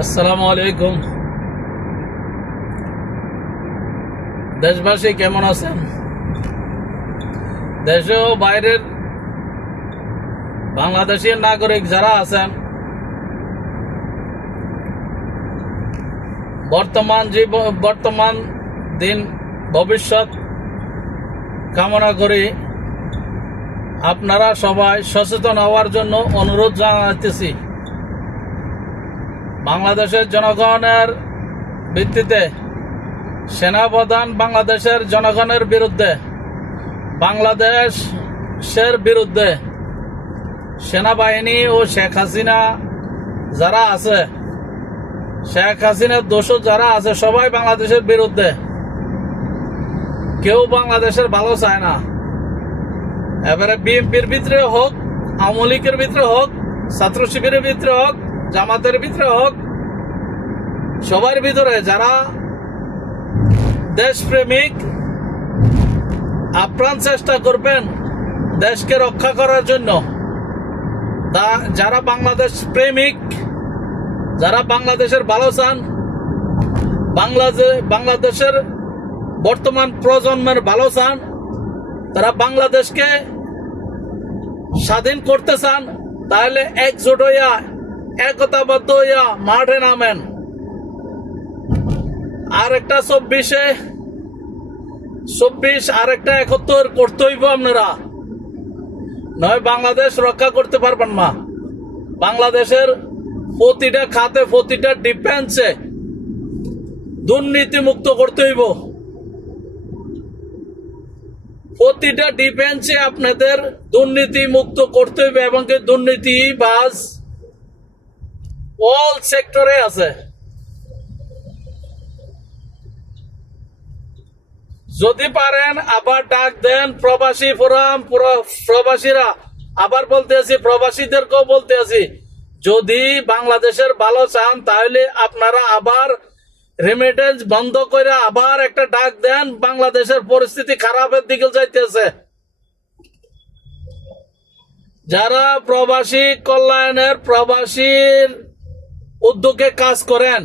আসসালামু আলাইকুম। দেশবাসী কেমন আছেন? দেশ ও বাইরের বাংলাদেশী নাগরিক যারা আছেন, বর্তমান দিন ভবিষ্যৎ কামনা করি আপনারা সবাই সচেতন হওয়ার জন্য অনুরোধ জানাতেছি। বাংলাদেশের জনগণের ভিত্তিতে সেনাপ্রধান বাংলাদেশের জনগণের বিরুদ্ধে, বাংলাদেশের বিরুদ্ধে সেনাবাহিনী ও শেখ হাসিনা যারা আছে, শেখ হাসিনার দোষর যারা আছে, সবাই বাংলাদেশের বিরুদ্ধে। কেউ বাংলাদেশের ভালো চায় না। এবারে বিএনপির ভিতরে হোক, আওয়ামী লীগের ভিতরে হোক, ছাত্র শিবিরের ভিতরে হোক, জামাতের ভিতরে হোক, সবার ভিতরে যারা দেশপ্রেমিক আপ্রাণ চেষ্টা করবেন দেশকে রক্ষা করার জন্য, যারা বাংলাদেশ প্রেমিক, যারা বাংলাদেশের ভালো চান, বাংলাদেশের বর্তমান প্রজন্মের ভালো চান, তারা বাংলাদেশকে স্বাধীন করতে চান, তাহলে একজোট হইয়া, একতাবদ্ধ হইয়া মাঠে নামেন। আর একটা 24 আর একটা 71 করতে হইব আপনারা, নয় বাংলাদেশ রক্ষা করতে পারবেন না। বাংলাদেশের প্রতিটা খাতে, প্রতিটা ডিফেন্সে দুর্নীতি মুক্ত করতে হইব। প্রতিটা ডিফেন্সে আপনাদের দুর্নীতি মুক্ত করতে হইবে, এবং কি দুর্নীতিবাজ অল সেক্টরে আছে। যদি পারেন আবার ডাক দেন প্রবাসী ফোরাম, প্রবাসীরা, আবার বলতে আছি, প্রবাসীদেরকেও বলতে আছি, যদি বাংলাদেশের ভালো চান তাহলে আপনারা আবার রেমিটেন্স বন্ধ করে আবার একটা ডাক দেন। বাংলাদেশের পরিস্থিতি খারাপের দিকে যাইতেছে। যারা প্রবাসী কল্যাণের, প্রবাসীর উদ্যোগে কাজ করেন,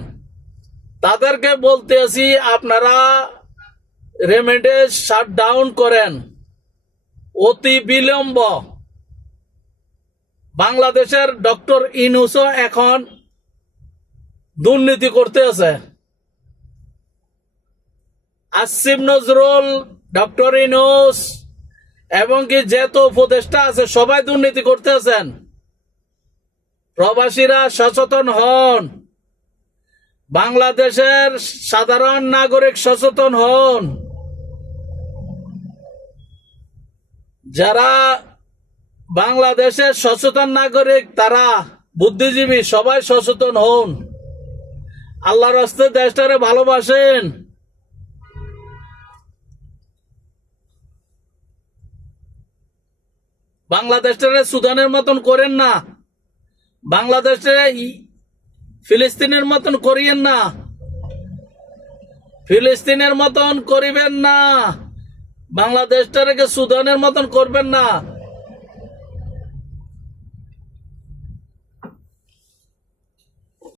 তাদেরকে বলতে আছি, আপনারা রেমিটেন্স শাটডাউন করেন অতি বিলম্ব। বাংলাদেশের ডক্টর ইউনূসও এখন দুর্নীতি করতে আছে। আসিফ নজরুল, ডক্টর ইউনূস এবং কি যত উপদেষ্টা আছে সবাই দুর্নীতি করতে আছেন। প্রবাসীরা সচেতন হন, বাংলাদেশের সাধারণ নাগরিক সচেতন হন, যারা বাংলাদেশের সচেতন নাগরিক, তারা বুদ্ধিজীবী, সবাই সচেতন হন। আল্লাহর রাস্তে দেশটারে ভালোবাসেন। বাংলাদেশটারে সুদানের মতন করেন না, বাংলাদেশে ফিলিস্তিনের মতন করিয়েন না, ফিলিস্তিনের মতন করিবেন না, বাংলাদেশটাকে সুদানের মতন করবেন না।